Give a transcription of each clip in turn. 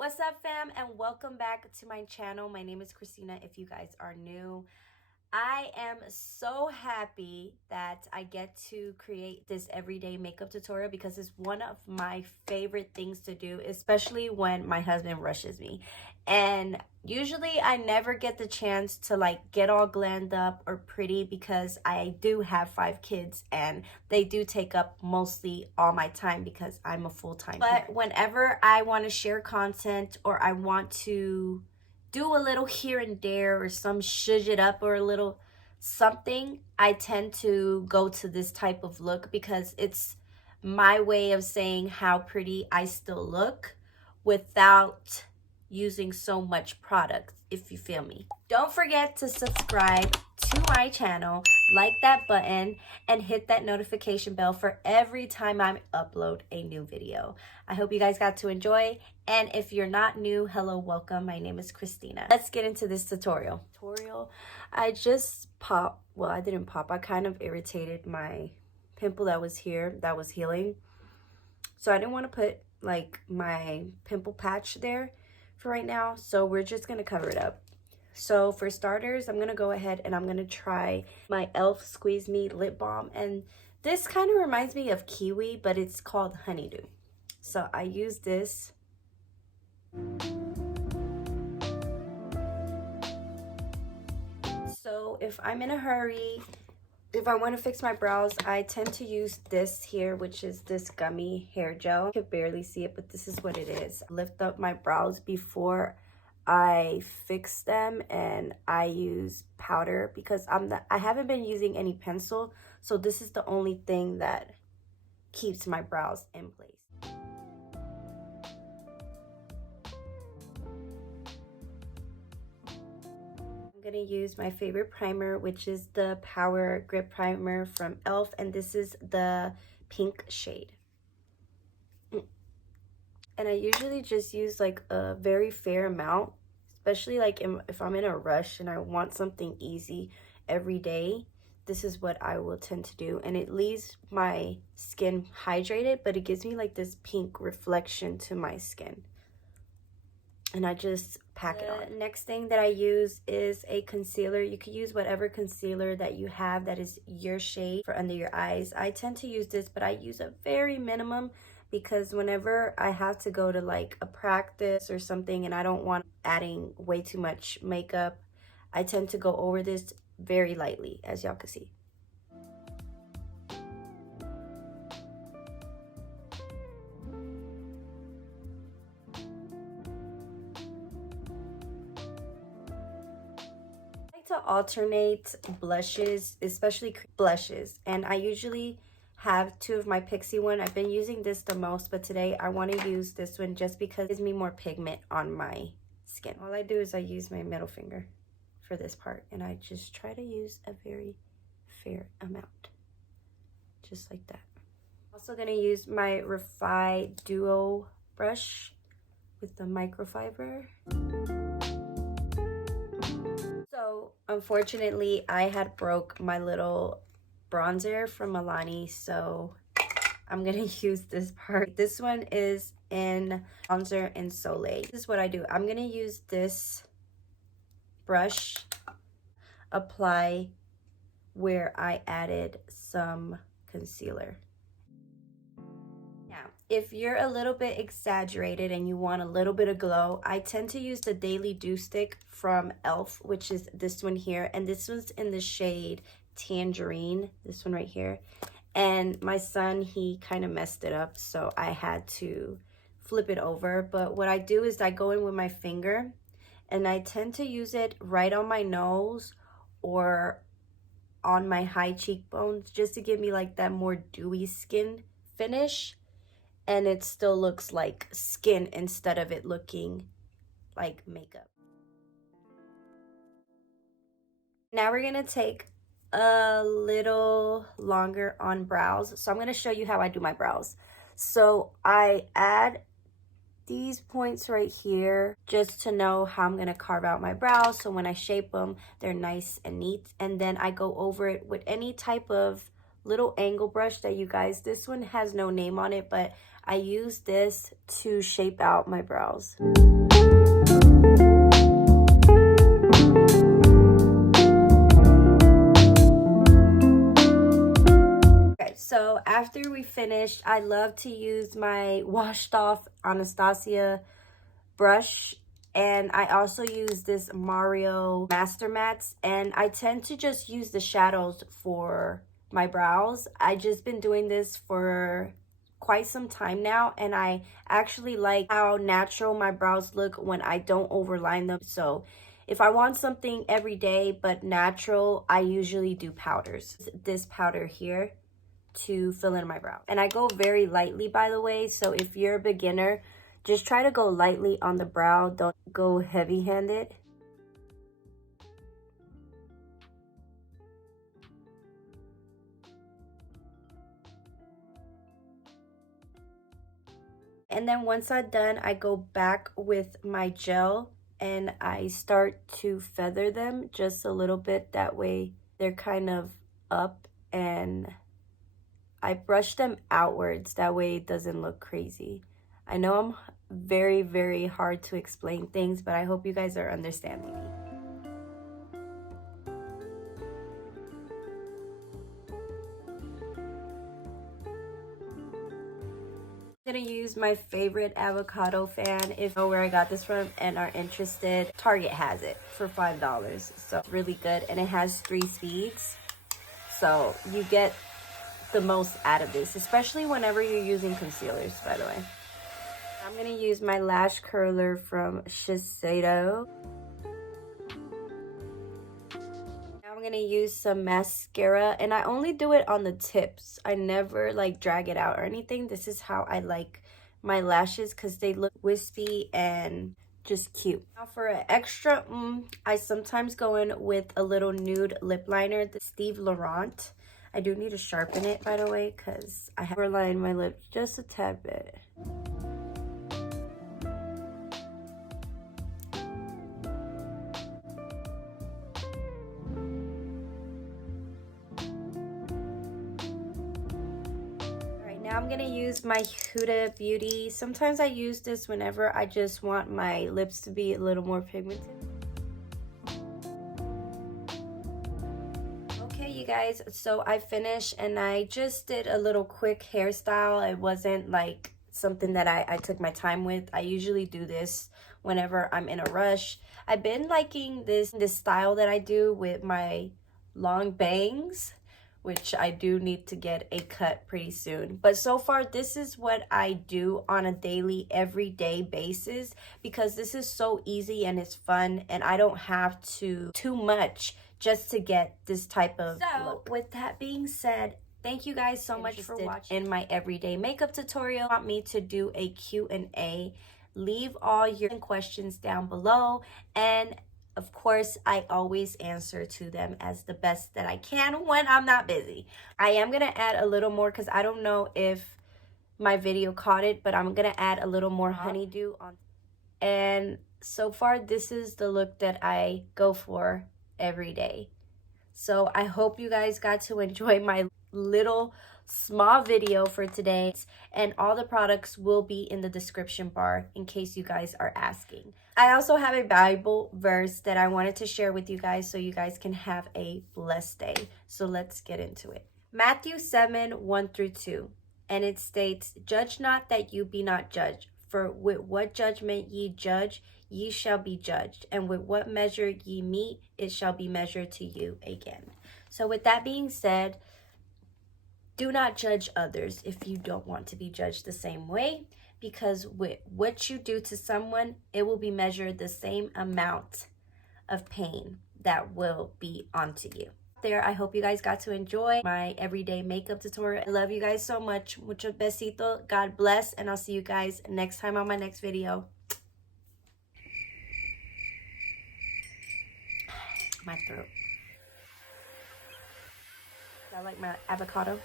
What's up, fam, and welcome back to my channel. My name is Christina if you guys are new. I am so happy that I get to create this everyday makeup tutorial because it's one of my favorite things to do, especially when my husband rushes me. And usually I never get the chance to like get all glammed up or pretty because I do have 5 kids and they do take up mostly all my time because I'm a full-time parent. But whenever I want to share content or I want to do a little here and there or some shuzh it up or a little something, I tend to go to this type of look because it's my way of saying how pretty I still look without using so much product, if you feel me. Don't forget to subscribe to my channel, like that button, and hit that notification bell for every time I upload a new video. I hope you guys got to enjoy, and if you're not new, hello, welcome. My name is Christina. Let's get into this tutorial. I just popped, well, I didn't pop, I kind of irritated my pimple that was here that was healing, so I didn't want to put like my pimple patch there for right now, so we're just gonna cover it up. So for starters, I'm gonna go ahead and I'm gonna try my e.l.f. Squeeze Me lip balm, and this kind of reminds me of kiwi, but it's called honeydew. So I use this. So if I'm in a hurry, if I want to fix my brows, I tend to use this here, which is this gummy hair gel. You can barely see it, but this is what it is. Lift up my brows before I fix them, and I use powder because I haven't been using any pencil, so this is the only thing that keeps my brows in place. I'm gonna use my favorite primer, which is the Power Grip Primer from e.l.f., and this is the pink shade. And I usually just use like a very fair amount, especially like if I'm in a rush and I want something easy every day. This is what I will tend to do, and it leaves my skin hydrated, but it gives me like this pink reflection to my skin. And I just pack it on. Next thing that I use is a concealer. You could use whatever concealer that you have that is your shade for under your eyes. I tend to use this, but I use a very minimum because whenever I have to go to like a practice or something and I don't want adding way too much makeup, I tend to go over this very lightly, as y'all can see. To alternate blushes, especially blushes, and I usually have 2 of my Pixie one. I've been using this the most, but today I want to use this one just because it gives me more pigment on my skin. All I do is I use my middle finger for this part, and I just try to use a very fair amount, just like that. Also gonna use my Refi Duo brush with the microfiber. So unfortunately, I had broke my little bronzer from Milani, so I'm gonna use this part. This one is in bronzer in Soleil. This is what I do. I'm gonna use this brush, apply where I added some concealer. Now, if you're a little bit exaggerated and you want a little bit of glow, I tend to use the Daily Dew Stick from e.l.f., which is this one here, and this one's in the shade Tangerine, this one right here. And my son, he kind of messed it up, so I had to flip it over. But what I do is I go in with my finger, and I tend to use it right on my nose or on my high cheekbones just to give me like that more dewy skin finish, and it still looks like skin instead of it looking like makeup. Now we're gonna take a little longer on brows, so I'm gonna show you how I do my brows. So I add these points right here just to know how I'm gonna carve out my brows, so when I shape them they're nice and neat. And then I go over it with any type of little angle brush that you guys, this one has no name on it, but I use this to shape out my brows. Okay, so after we finished, I love to use my washed off Anastasia brush, and I also use this Mario Master Mats, and I tend to just use the shadows for my brows. I just been doing this for quite some time now, and I actually like how natural my brows look when I don't overline them. So if I want something every day but natural, I usually do powders. This powder here to fill in my brow, and I go very lightly, by the way, so if you're a beginner, just try to go lightly on the brow. Don't go heavy-handed. And then once I'm done, I go back with my gel and I start to feather them just a little bit. That way they're kind of up, and I brush them outwards. That way it doesn't look crazy. I know I'm very, very hard to explain things, but I hope you guys are understanding me. I'm gonna use my favorite avocado fan. If you know where I got this from and are interested, Target has it for $5. So it's really good, and it has 3 speeds. So you get the most out of this, especially whenever you're using concealers, by the way. I'm gonna use my lash curler from Shiseido. Now I'm gonna use some mascara, and I only do it on the tips. I never like drag it out or anything. This is how I like my lashes because they look wispy and just cute. Now for an extra I sometimes go in with a little nude lip liner, the Steve Laurent. I do need to sharpen it, by the way, because I have overlined my lips just a tad bit. Now I'm gonna use my Huda Beauty. Sometimes I use this whenever I just want my lips to be a little more pigmented. Okay, you guys, so I finished and I just did a little quick hairstyle. It wasn't like something that I took my time with. I usually do this whenever I'm in a rush. I've been liking this style that I do with my long bangs, which I do need to get a cut pretty soon. But so far, this is what I do on a daily, everyday basis, because this is so easy and it's fun, and I don't have to too much just to get this type of look. With that being said, thank you guys so much for watching in my everyday makeup tutorial. Want me to do a Q&A? Leave all your questions down below, and of course, I always answer to them as the best that I can when I'm not busy. I am going to add a little more because I don't know if my video caught it, but I'm going to add a little more honeydew on. And so far, this is the look that I go for every day. So I hope you guys got to enjoy my little small video for today, and all the products will be in the description bar in case you guys are asking. I also have a Bible verse that I wanted to share with you guys so you guys can have a blessed day. So let's get into it. Matthew 7:1-2, and it states, "Judge not that you be not judged, for with what judgment ye judge, ye shall be judged, and with what measure ye meet, it shall be measured to you again." So with that being said, do not judge others if you don't want to be judged the same way, because with what you do to someone, it will be measured the same amount of pain that will be onto you. There, I hope you guys got to enjoy my everyday makeup tutorial. I love you guys so much. Mucho besito. God bless, and I'll see you guys next time on my next video. My throat. I like my avocado.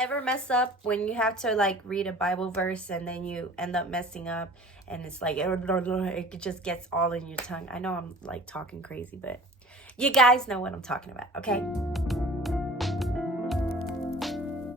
Ever mess up when you have to like read a Bible verse and then you end up messing up and it's like it just gets all in your tongue? I know I'm like talking crazy, but you guys know what I'm talking about, okay?